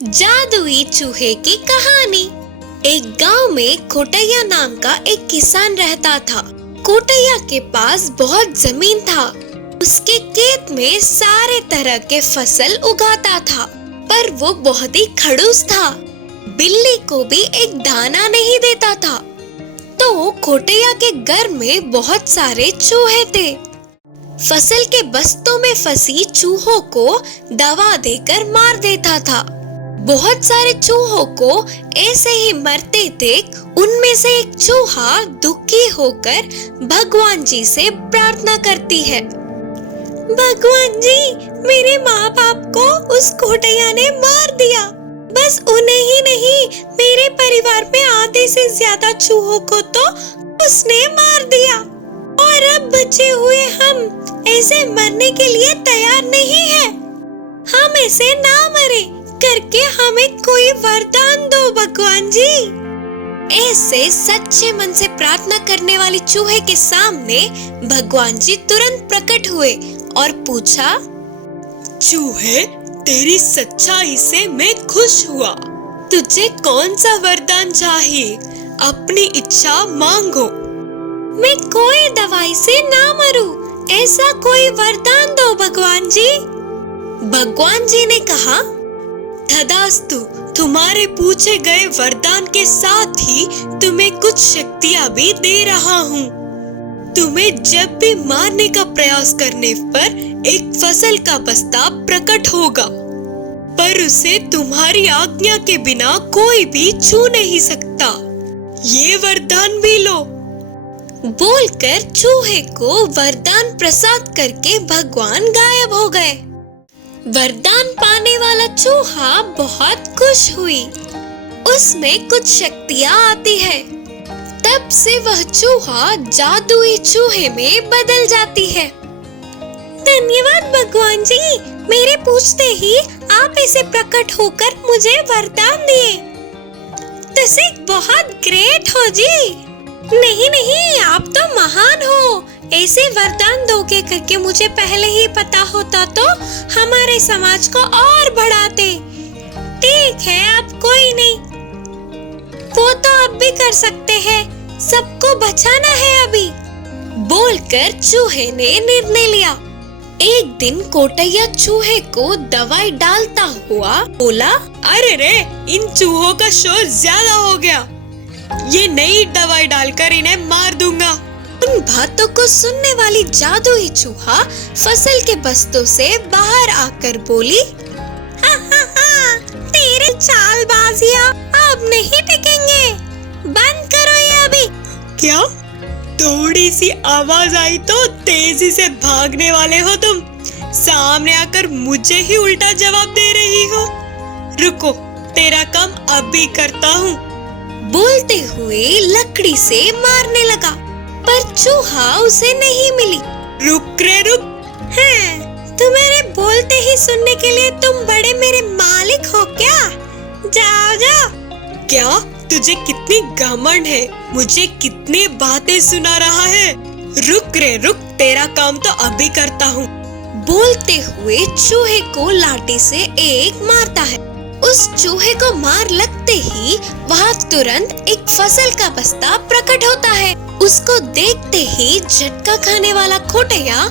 जादुई चूहे की कहानी। एक गांव में कोटैया नाम का एक किसान रहता था। कोटैया के पास बहुत जमीन था। उसके खेत में सारे तरह के फसल उगाता था, पर वो बहुत ही खड़ूस था। बिल्ली को भी एक दाना नहीं देता था। तो कोटैया के घर में बहुत सारे चूहे थे। फसल के बस्तों में फंसी चूहों को दवा देकर मार देता था। बहुत सारे चूहों को ऐसे ही मरते देख उनमें से एक चूहा दुखी होकर भगवान जी से प्रार्थना करती है। भगवान जी, मेरे माँ बाप को उस कोटैया ने मार दिया। बस उन्हें ही नहीं, मेरे परिवार में आधे से ज्यादा चूहों को तो उसने मार दिया। और अब बचे हुए हम ऐसे मरने के लिए तैयार नहीं है। हम ऐसे ना मरे करके हमें कोई वरदान दो भगवान जी। ऐसे सच्चे मन से प्रार्थना करने वाली चूहे के सामने भगवान जी तुरंत प्रकट हुए और पूछा, चूहे, तेरी सच्चाई से मैं खुश हुआ। तुझे कौन सा वरदान चाहिए? अपनी इच्छा मांगो। मैं कोई दवाई से ना मरूं, ऐसा कोई वरदान दो भगवान जी। भगवान जी ने कहा, तथास्तु, तुम्हारे पूछे गए वरदान के साथ ही तुम्हें कुछ शक्तियाँ भी दे रहा हूँ। तुम्हें जब भी मारने का प्रयास करने पर एक फसल का बस्ता प्रकट होगा, पर उसे तुम्हारी आज्ञा के बिना कोई भी छू नहीं सकता। ये वरदान भी लो। बोलकर चूहे को वरदान प्रसाद करके भगवान गायब हो गए। वरदान पाने वाला चूहा बहुत खुश हुई। उसमें कुछ शक्तियाँ आती है। तब से वह चूहा जादुई चूहे में बदल जाती है। धन्यवाद भगवान जी, मेरे पूछते ही आप ऐसे प्रकट होकर मुझे वरदान दिए। तुसी बहुत ग्रेट हो जी। नहीं, आप तो महान हो। ऐसे वरदान दोगे करके मुझे पहले ही पता होता तो हमारे समाज को और बढ़ाते। ठीक है, अब कोई नहीं, वो तो अब भी कर सकते हैं। सबको बचाना है अभी। बोलकर चूहे ने निर्णय लिया। एक दिन कोटैया चूहे को दवाई डालता हुआ बोला, अरे रे, इन चूहों का शोर ज्यादा हो गया। ये नई दवाई डालकर इन्हें मार दूंगा। उन बातों को सुनने वाली जादुई चूहा फसल के बस्तों से बाहर आकर बोली, तेरे चालबाजियां अब नहीं टिकेंगे। बंद करो ये अभी। क्या? थोड़ी सी आवाज आई तो तेजी से भागने वाले हो तुम। सामने आकर मुझे ही उल्टा जवाब दे रही हो। रुको, तेरा काम अभी करता हूँ। बोलते हुए लकड़ी से मारने लगा, पर चूहा उसे नहीं मिली। रुक रे रुक। हाँ, तुम्हारे बोलते ही सुनने के लिए तुम बड़े मेरे मालिक हो क्या? जाओ जाओ। क्या तुझे कितनी घमंड है? मुझे कितनी बातें सुना रहा है। रुक रे रुक, तेरा काम तो अभी करता हूँ। बोलते हुए चूहे को लाठी से एक मारता है। उस चूहे को मार लगते ही वहाँ तुरंत एक फसल का बस्ता प्रकट होता है। उसको देखते ही झटका खाने वाला कोटैया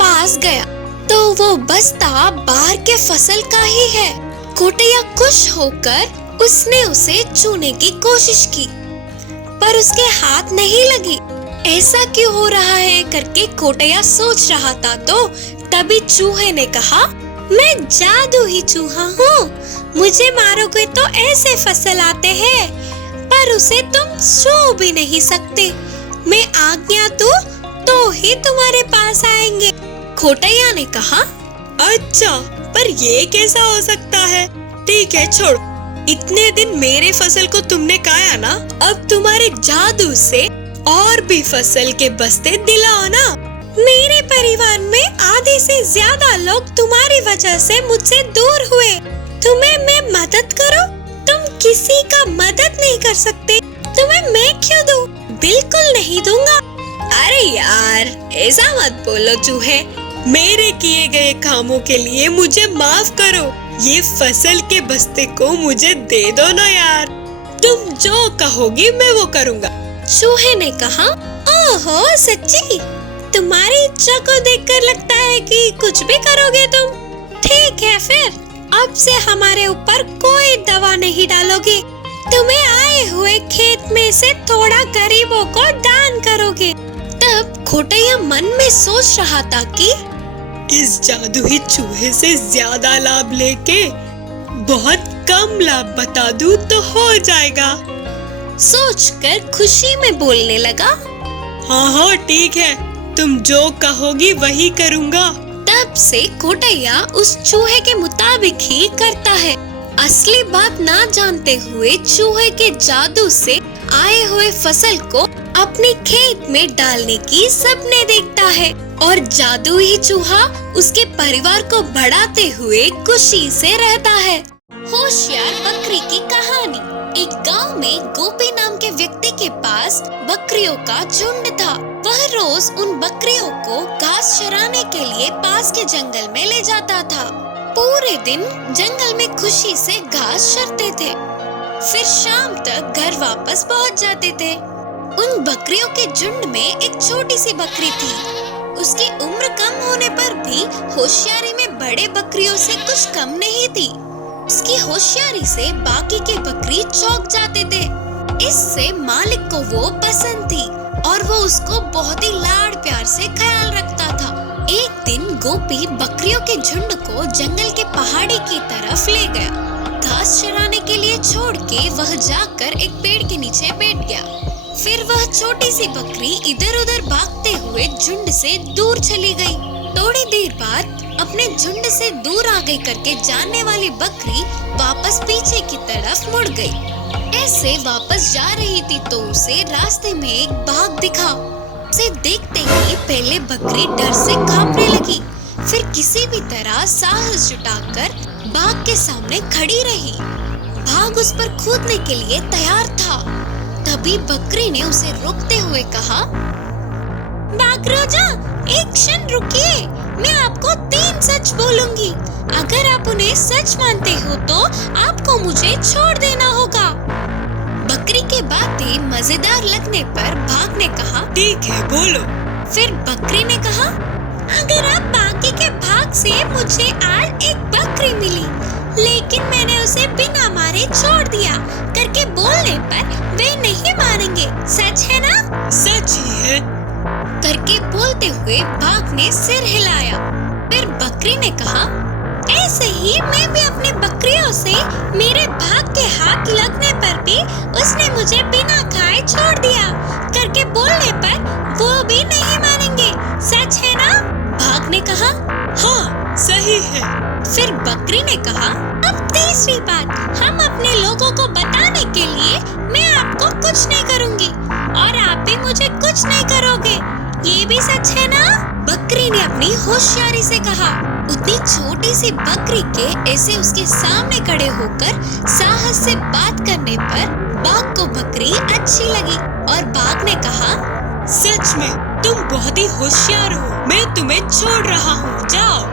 पास गया तो वो बस्ता बाहर के फसल का ही है। कोटैया खुश होकर उसने उसे छूने की कोशिश की, पर उसके हाथ नहीं लगी। ऐसा क्यों हो रहा है करके कोटैया सोच रहा था तो तभी चूहे ने कहा, मैं जादू ही चूहा हूँ। मुझे मारोगे तो ऐसे फसल आते हैं, पर उसे तुम छू भी नहीं सकते। मैं आज्ञा दूं तो ही तुम्हारे पास आएंगे। कोटैया ने कहा, अच्छा, पर ये कैसा हो सकता है? ठीक है, छोड़। इतने दिन मेरे फसल को तुमने खाया ना, अब तुम्हारे जादू से और भी फसल के बस्ते दिलाओ ना। मेरे परिवार में आधे से ज्यादा लोग तुम्हारी वजह से मुझसे दूर हुए। तुम्हें मैं मदद करूं? तुम किसी का मदद नहीं कर सकते। तुम्हें मैं क्यों दूं? बिल्कुल नहीं दूंगा। अरे यार, ऐसा मत बोलो चूहे। मेरे किए गए कामों के लिए मुझे माफ करो। ये फसल के बस्ते को मुझे दे दो ना यार। तुम जो कहोगी मैं वो करूँगा। चूहे ने कहा, ओहो सच्ची, तुम्हारी इच्छा को देखकर लगता है कि कुछ भी करोगे तुम। ठीक है फिर, अब से हमारे ऊपर कोई दवा नहीं डालोगे। तुम्हें आए हुए खेत में से थोड़ा गरीबों को दान करोगे। तब खोटैया मन में सोच रहा था कि इस जादुई चूहे से ज्यादा लाभ लेके बहुत कम लाभ बता दूं तो हो जाएगा। सोचकर खुशी में बोलने लगा, हाँ ठीक है, तुम जो कहोगी वही करूँगा। तब से खोटैया उस चूहे के मुताबिक ही करता है। असली बात ना जानते हुए चूहे के जादू से आए हुए फसल को अपने खेत में डालने की सपने देखता है और जादुई चूहा उसके परिवार को बढ़ाते हुए खुशी से रहता है। होशियार बकरी की कहानी। एक गांव में गोपी नाम के व्यक्ति के पास बकरियों का झुंड था। वह रोज उन बकरियों को घास चराने के लिए पास के जंगल में ले जाता था। पूरे दिन जंगल में खुशी से घास चरते थे, फिर शाम तक घर वापस पहुंच जाते थे। उन बकरियों के झुंड में एक छोटी सी बकरी थी। उसकी उम्र कम होने पर भी होशियारी में बड़े बकरियों से कुछ कम नहीं थी। उसकी होशियारी से बाकी के बकरी चौंक जाते थे। इससे मालिक को वो पसंद थी और वो उसको बहुत ही लाड़ प्यार से ख्याल रखता था। एक दिन गोपी बकरियों के झुंड को जंगल के पहाड़ी की तरफ ले गया। घास चराने के लिए छोड़ के वह जाकर एक पेड़ के नीचे बैठ गया। फिर वह छोटी सी बकरी इधर उधर भागते हुए झुंड से दूर चली गई। थोड़ी देर बाद अपने झुंड से दूर आ गई करके जानने वाली बकरी वापस पीछे की तरफ मुड़ गई। ऐसे वापस जा रही थी तो उसे रास्ते में एक बाघ दिखा। उसे देखते ही पहले बकरी डर से कांपने लगी, फिर किसी भी तरह साहस जुटाकर बाघ के सामने खड़ी रही। बाघ उस पर कूदने के लिए तैयार था। तभी बकरी ने उसे रोकते हुए कहा, बाघ राजा, एक क्षण रुकिए, मैं आपको 3 सच बोलूंगी। अगर आप उन्हें सच मानते हो तो आपको मुझे छोड़ देना होगा। बकरी के बातें मजेदार लगने पर बाघ ने कहा, ठीक है बोलो। फिर बकरी ने कहा, अगर आप बाकी के भाग से मुझे आज एक बकरी मिली, लेकिन मैंने उसे बिना मारे छोड़ दिया करके बोलने पर वे नहीं मानेंगे, सच है ना? सच ही है करके बोलते हुए बाघ ने सिर हिलाया। फिर बकरी ने कहा, ऐसे ही मैं भी अपने बकरियों से मेरे भाग के हाथ लगने पर भी उसने मुझे बिना खाए छोड़ दिया करके बोलने पर वो भी नहीं मानेंगे, सच है ना? बाघ ने कहा, हाँ सही है। फिर बकरी ने कहा, अब तीसरी बात, हम अपने लोगों को बताने के लिए मैं आपको कुछ नहीं करूँगी और आप भी मुझे कुछ नहीं करोगे, ये भी सच है ना? बकरी ने अपनी होशियारी से कहा। उतनी छोटी सी बकरी के ऐसे उसके सामने खड़े होकर साहस से बात करने पर बाघ को बकरी अच्छी लगी और बाघ ने कहा, सच में तुम बहुत ही होशियार हो, मैं तुम्हें छोड़ रहा हूँ, जाओ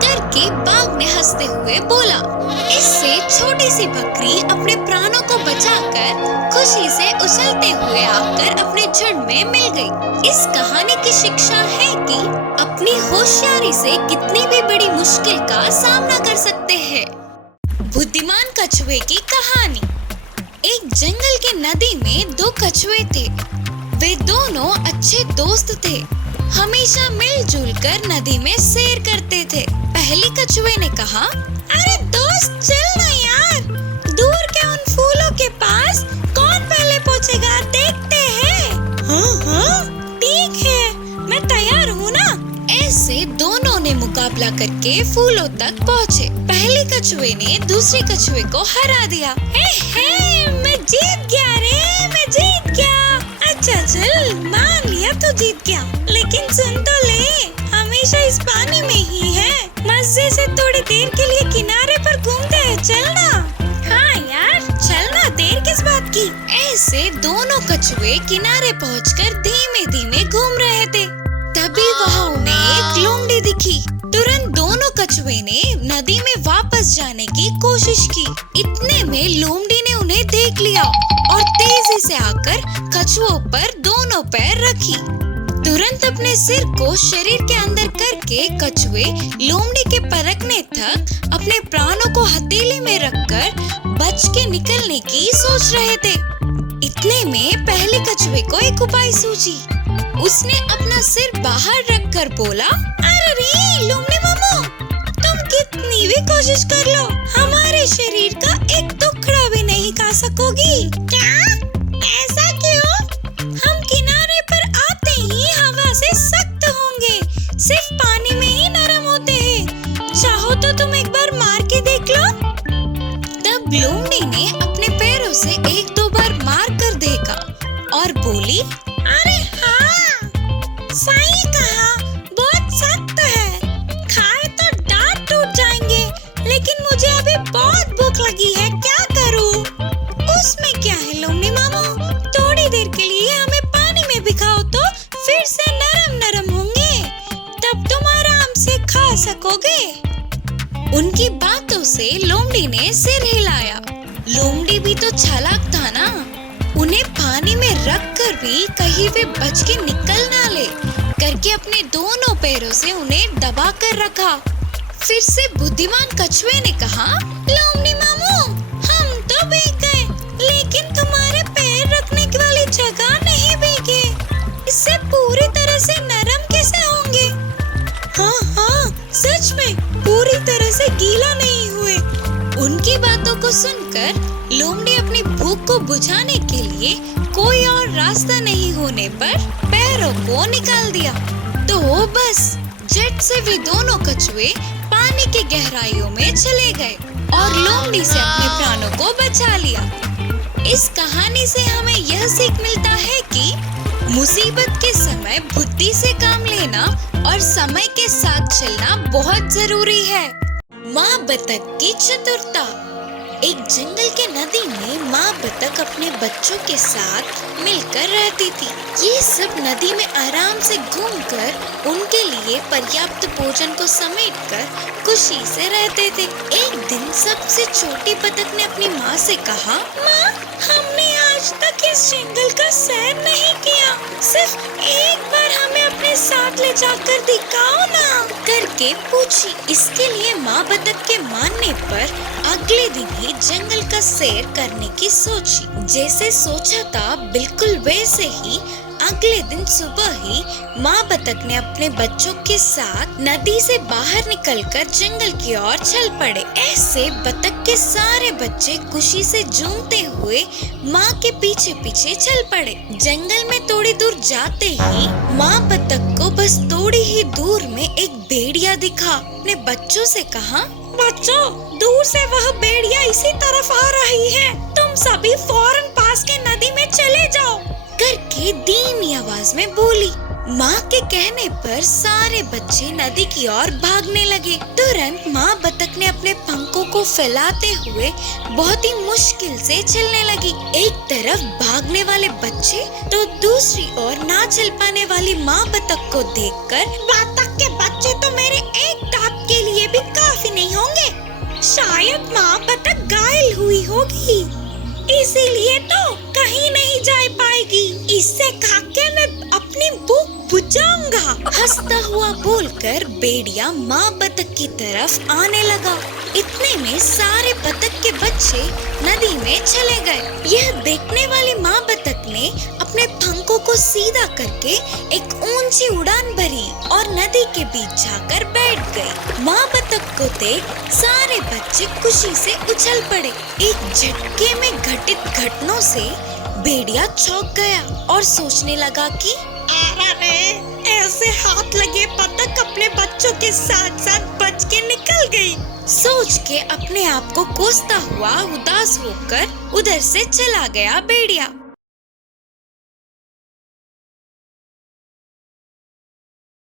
करके बाघ ने हंसते हुए बोला। इससे छोटी सी बकरी अपने प्राणों को बचाकर खुशी से उछलते हुए आकर अपने झुंड में मिल गई। इस कहानी की शिक्षा है कि अपनी होशियारी से कितनी भी बड़ी मुश्किल का सामना कर सकते हैं। बुद्धिमान कछुए की कहानी। एक जंगल के नदी में 2 कछुए थे। वे दोनों अच्छे दोस्त थे, हमेशा मिलजुल कर नदी में सैर करते थे। पहले कछुए ने कहा, अरे दोस्त चल ना यार, दूर के उन फूलों के पास कौन पहले पहुंचेगा देखते हैं। हाँ ठीक है, मैं तैयार हूँ ना। ऐसे दोनों ने मुकाबला करके फूलों तक पहुँचे। पहले कछुए ने दूसरे कछुए को हरा दिया। मैं जीत गया रे, मैं जीत गया। अच्छा चल, मान लिया तू जीत गया, लेकिन सुन तो ले, हमेशा इस पानी में ही है, मजे से थोड़ी देर के लिए किनारे पर घूमते हैं, चलना। हाँ यार चलना, देर किस बात की। ऐसे दोनों कछुए किनारे पहुंचकर धीमे धीमे घूम रहे थे। तभी वहाँ उन्हें एक लोमड़ी दिखी। तुरंत दोनों कछुए ने नदी में वापस वापस जाने की कोशिश की। इतने में लोमड़ी ने उन्हें देख लिया और तेजी से आकर कछुओं पर दोनों पैर रखी। तुरंत अपने सिर को शरीर के अंदर करके कछुए लोमड़ी के परखने तक अपने प्राणों को हथेली में रखकर बच के निकलने की सोच रहे थे। इतने में पहले कछुए को एक उपाय सूझी। उसने अपना सिर बाहर रखकर बोला, अरे लोमड़ी मामू, तुम कितनी भी कोशिश कर लो, हमारे शरीर का एक टुकड़ा भी नहीं खा सकोगी। क्या? ऐसा क्यों? हम किनारे पर आते ही हवा से सख्त होंगे, सिर्फ पानी में ही नरम होते हैं। चाहो तो तुम एक बार मार के देख लो। तब लोमड़ी ने अपने पैरों से एक दो बार मार कर देखा और बोली, अरे हाँ, सही कहा, बहुत सख्त है, खाए तो दांत टूट जाएंगे। लेकिन मुझे अभी बहुत भूख लगी है, क्या करूँ? उसमें क्या है लोमड़ी मामू, थोड़ी देर के लिए हमें पानी में भिगाओ तो फिर से नरम नरम होंगे, तब तुम आराम से खा सकोगे। उनकी बातों से लोमड़ी ने सिर हिलाया। लोमड़ी भी तो चालाक था ना, उन्हें पानी में रखकर भी कहीं वे बच के निकल ना ले करके अपने दोनों पैरों से उन्हें दबा कर रखा। फिर से बुद्धिमान कछुए ने कहा, लोमड़ी मामू, हम तो भीग गए, लेकिन तुम्हारे पैर रखने वाली जगह नहीं भीगे, इससे पूरी तरह से नरम कैसे होंगे? हाँ, सच में पूरी तरह से गीला नहीं हुए। उनकी बातों को सुनकर लोमड़ी अपनी भूख को बुझाने के लिए कोई और रास्ता नहीं होने पर पैरों को निकाल दिया। तो बस झट से वे दोनों कछुए पानी की गहराइयों में चले गए और लोमड़ी से अपने प्राणों को बचा लिया। इस कहानी से हमें यह सीख मिलता है कि मुसीबत के समय बुद्धि से काम लेना और समय के साथ चलना बहुत जरूरी है। माँ बतख की चतुरता। एक जंगल के नदी में माँ बतख अपने बच्चों के साथ मिलकर रहती थी। ये सब नदी में आराम से घूमकर उनके लिए पर्याप्त भोजन को समेटकर खुशी से रहते थे। एक दिन सबसे छोटी बतख ने अपनी माँ से कहा, माँ, हमने आज तक इस जंगल का सैर नहीं किया, सिर्फ एक बार हमें अपने साथ ले जाकर दिखाओ ना, करके पूछी। इसके लिए माँ बतख के मानने पर अगले दिन ही जंगल का सैर करने की सोची। जैसे सोचा था बिल्कुल वैसे ही अगले दिन सुबह ही माँ बतख ने अपने बच्चों के साथ नदी से बाहर निकलकर जंगल की ओर चल पड़े। ऐसे बतख के सारे बच्चे खुशी से झूमते हुए माँ के पीछे पीछे चल पड़े। जंगल में थोड़ी दूर जाते ही माँ बतख को बस थोड़ी ही दूर में एक भेड़िया दिखा। अपने बच्चों से कहा, बच्चों, दूर से वह भेड़िया इसी तरफ आ रही है, तुम सभी फौरन पास के नदी में चले जाओ, करके धीमी आवाज में बोली। माँ के कहने पर सारे बच्चे नदी की ओर भागने लगे। तुरंत माँ बतख ने अपने पंखों को फैलाते हुए बहुत ही मुश्किल से चलने लगी। एक तरफ भागने वाले बच्चे तो दूसरी ओर ना चल पाने वाली माँ बतख को देखकर, बतख के बच्चे तो मेरे एक दांत के लिए भी काफी नहीं होंगे, शायद माँ बतख घायल हुई होगी, इसीलिए तो कहीं नहीं जा पाएगी, इससे खाके मैं अपनी भूख बुझाऊंगा। हंसता हुआ बोलकर भेड़िया माँ बतख की तरफ आने लगा। इतने में सारे बतख के बच्चे नदी में चले गए। यह देखने वाली माँ बतख ने अपने पंखों को सीधा करके एक ऊंची उड़ान भरी और नदी के बीच जाकर बैठ गई। माँ बतख को देख सारे बच्चे खुशी से उछल पड़े। एक झटके में घटित घटनाओं से भेड़िया चौंक गया और सोचने लगा कि अरे, ऐसे हाथ लगे बतख अपने बच्चों के साथ साथ बच के निकल गई। सोच के अपने आप को कोसता हुआ उदास होकर उधर से चला गया भेड़िया।